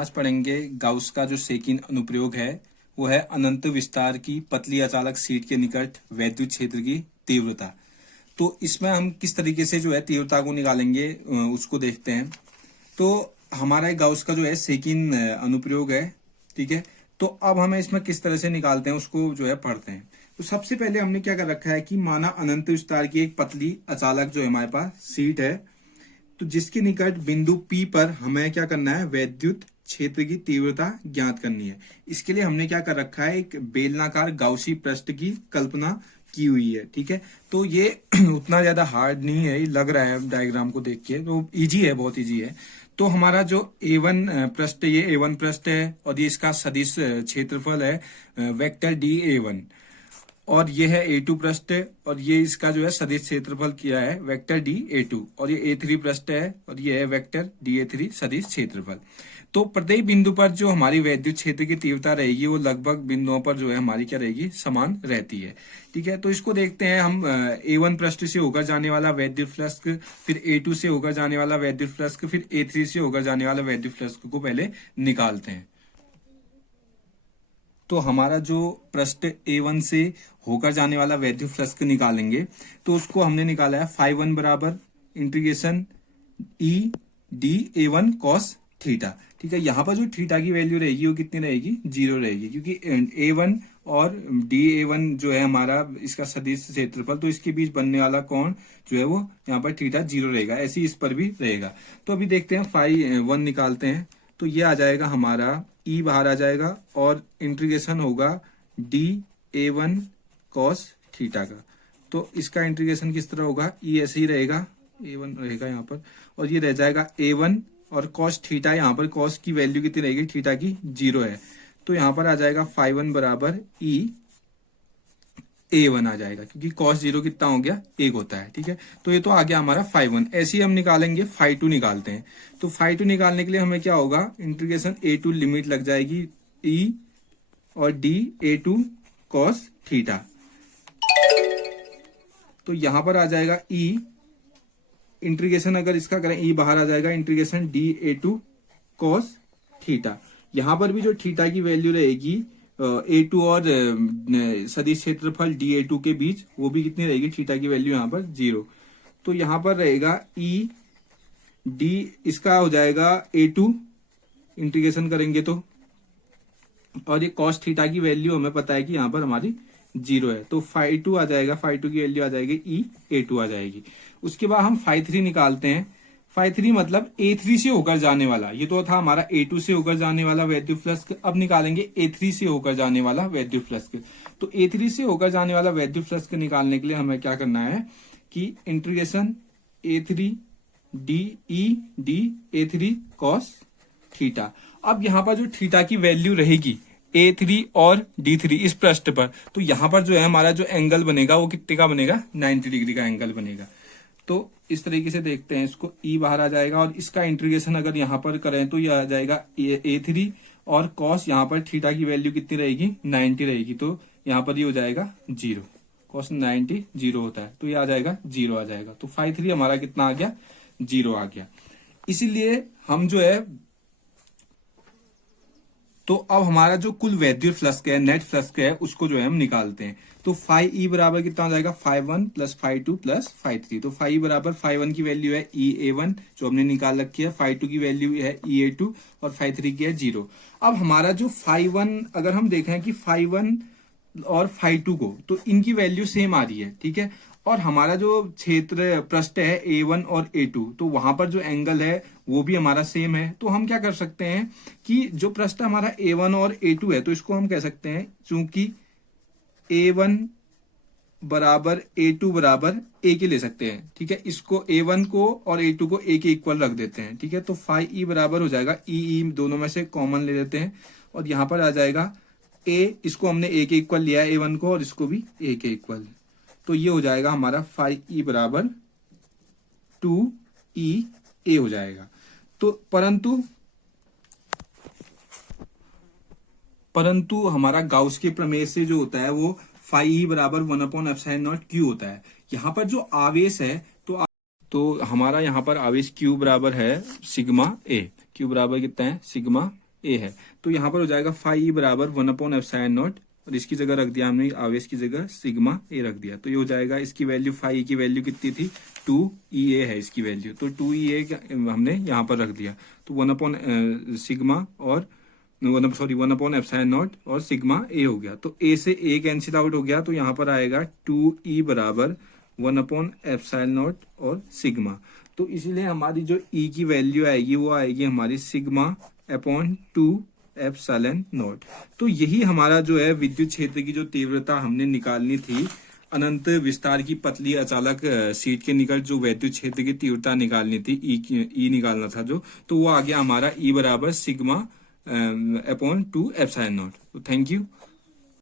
आज पढ़ेंगे गाउस का जो सेकिन अनुप्रयोग है वो है अनंत विस्तार की पतली अचालक सीट के निकट वैद्युत क्षेत्र की तीव्रता। तो इसमें हम किस तरीके से जो है तीव्रता को निकालेंगे उसको देखते हैं। तो हमारा एक गाउस का जो है सेकिन अनुप्रयोग है, ठीक है। तो अब हमें इसमें किस तरह से निकालते हैं उसको जो है पढ़ते हैं। तो सबसे पहले हमने क्या कर रखा है कि माना अनंत विस्तार की एक पतली अचालक जो है हमारे पास सीट है, तो जिसके निकट बिंदु P पर हमें क्या करना है, वैद्युत क्षेत्र की तीव्रता ज्ञात करनी है। इसके लिए हमने क्या कर रखा है, एक बेलनाकार गाउसी पृष्ठ की कल्पना की हुई है, ठीक है। तो ये उतना ज्यादा हार्ड नहीं है, लग रहा है डायग्राम को देख के, तो इजी है, बहुत इजी है। तो हमारा जो A1 पृष्ठ, ये A1 पृष्ठ है और ये इसका सदिश क्षेत्रफल है वेक्टर DA1, और ये है A2 पृष्ठ और ये इसका जो है सदिश क्षेत्रफल किया है वेक्टर DA2, और ये A3 पृष्ठ है और ये है वेक्टर DA3 सदिश क्षेत्रफल। तो प्रत्येक बिंदु पर जो हमारी वैद्युत क्षेत्र की तीव्रता रहेगी वो लगभग बिंदुओं पर जो है हमारी क्या रहेगी, समान रहती है, ठीक है। तो इसको देखते हैं हम। A1 पृष्ठ से होकर जाने वाला वैद्युत फ्लक्स, फिर A2 से होकर जाने वाला वैद्युत फ्लक्स, फिर A3 से होकर जाने वाला वैद्युत फ्लक्स को पहले निकालते हैं। तो हमारा जो पृष्ठ A1 से होकर जाने वाला वैद्युत फ्लक्स निकालेंगे, तो उसको हमने निकाला है φ1 बराबर integration E dA1 cos theta, ठीक है। यहाँ पर जो थीटा की वैल्यू रहेगी वो कितनी रहेगी, 0 रहेगी, क्योंकि A1 और DA1 जो है हमारा इसका सदिश क्षेत्रफल, तो इसके बीच बनने वाला कोण जो है वो यहाँ पर थीटा 0 रहेगा। ऐसे ही इस पर भी रहेगा। तो अभी देखते हैं φ1 निकालते हैं। तो ये आ जाएगा हमारा E बाहर आ जाएगा और इंटीग्रेशन होगा DA1 cos थीटा का। तो इसका इंटीग्रेशन किस तरह होगा, E ऐसे ही रहेगा, A1 रहेगा यहाँ पर, और ये रह जाएगा A1 और cos थीटा, यहाँ पर cos की वैल्यू कितनी रहेगी, थीटा की 0 है। तो यहाँ पर आ जाएगा φ1 बराबर E A1 आ जाएगा, क्योंकि cos 0 कितना हो गया, 1 होता है, ठीक है। तो ये तो आ गया हमारा φ1। ऐसे ही हम निकालेंगे φ2 निकालते हैं। तो φ2 निकालने के लिए हमें क्या होगा, इंटीग्रेशन A2 लिमिट लग जाएगी E और DA2 cos थीटा। तो यहां पर आ जाएगा E, इंटीग्रेशन अगर इसका करें E बाहर आ जाएगा, इंटीग्रेशन DA2 cos थीटा। यहां पर भी जो थीटा की वैल्यू रहेगी A2 और सदिश क्षेत्रफल DA2 के बीच, वो भी कितनी रहेगी, थीटा की वैल्यू यहाँ पर 0। तो यहाँ पर रहेगा E D, इसका हो जाएगा A2 इंटीग्रेशन करेंगे तो, और ये cos थीटा की वैल्यू हमें पता है कि यहाँ पर हमारी 0 है। तो φ2 आ जाएगा, φ2 की वैल्यू आ जाएगी E A2 आ जाएगी। उसके बाद हम φ3 निकालते हैं। φ3 मतलब A3 से होकर जाने वाला, ये तो था हमारा A2 से होकर जाने वाला वैद्युत फ्लक्स। अब निकालेंगे A3 से होकर जाने वाला वैद्युत फ्लक्स। तो A3 से होकर जाने वाला वैद्युत फ्लक्स निकालने के लिए हमें क्या करना है कि integration A3 DE DA3 cos theta. अब यहाँ पर जो थीटा की वैल्यू रहेगी A3 और D3 इस पृष्ठ पर, तो यहाँ पर जो है हमारा जो एंगल बनेगा वो कितने का बनेगा, 90 डिग्री का एंगल बनेगा। तो इस तरीके से देखते हैं इसको, E बाहर आ जाएगा और इसका इंटीग्रेशन अगर यहाँ पर करें तो ये आ जाएगा A3 और cos, यहाँ पर थीटा की वैल्यू कितनी रहेगी, 90 रहेगी। तो यहाँ पर ये हो जाएगा 0, cos 90 0 होता है, तो ये आ जाएगा 0 आ जाएगा। तो φ3 हमारा कितना आ गया, 0 आ गया। इसीलिए हम जो है, तो अब हमारा जो कुल वैद्युत फ्लक्स है, नेट फ्लक्स है, उसको जो है हम निकालते हैं। तो φE बराबर कितना हो जाएगा, φ1 प्लस φ2 प्लस φ3। तो φE बराबर φ1 की वैल्यू है EA1 जो हमने निकाल रखी है, φ2 की वैल्यू है EA2 और φ3 की है 0। अब हमारा जो φ1, अगर हम देखें कि φ1 और φ2 को, तो इनकी वैल्यू सेम आ रही है, ठीक है। और हमारा जो क्षेत्र पृष्ठ है A1 और A2, तो वहां पर जो एंगल है वो भी हमारा सेम है। तो हम क्या कर सकते हैं कि जो पृष्ठ हमारा A1 और A2 है, तो इसको हम कह सकते हैं, चूंकि A1 बराबर A2 बराबर A के ले सकते हैं, ठीक है। इसको A1 को और A2 को A के इक्वल रख देते हैं, ठीक है। तो φE बराबर हो जाएगा E दोनों में से कॉमन ले लेते हैं और यहाँ पर आ जाएगा A, इसको हमने A के इक्वल लिया है A1 को, और इसको भी A के इक्वल। तो ये हो जाएगा हमारा φE बराबर 2EA हो जाएगा। तो परंतु हमारा गाउस के प्रमेय से जो होता है वो φE बराबर 1/ε0Q होता है। यहाँ पर जो आवेश है, तो हमारा यहाँ पर आवेश Q बराबर है सिग्मा A। Q बराबर कितना है, सिग्मा ए है। तो यहाँ पर हो जाएगा फाई ई बराबर 1/ε0 और इसकी जगह रख दिया हमने आवेश की जगह सिग्मा ए रख दिया। तो ये हो जाएगा इसकी वैल्यू फाई की वैल्यू कितनी थी 2EA है इसकी वैल्यू, तो 2EA हमने यहाँ पर रख दिया। तो 1/सिग्मा और 1/ε0 और सिग्मा ए हो गया। तो ए से ए कैंसिल आउट हो गया, तो यहाँ पर आएगा 2E बराबर 1/ε0 और सिग्मा। तो इसीलिए हमारी जो ई की वैल्यू आएगी वो आएगी हमारी सिग्मा अपॉन 2ε0। तो यही हमारा जो है विद्युत क्षेत्र की जो तीव्रता हमने निकालनी थी अनंत विस्तार की पतली अचालक सीट के निकट जो विद्युत क्षेत्र की तीव्रता निकालनी थी, ई निकालना था जो, तो वो आ गया हमारा ई बराबर सिग्मा अपॉन 2ε0। तो थैंक यू।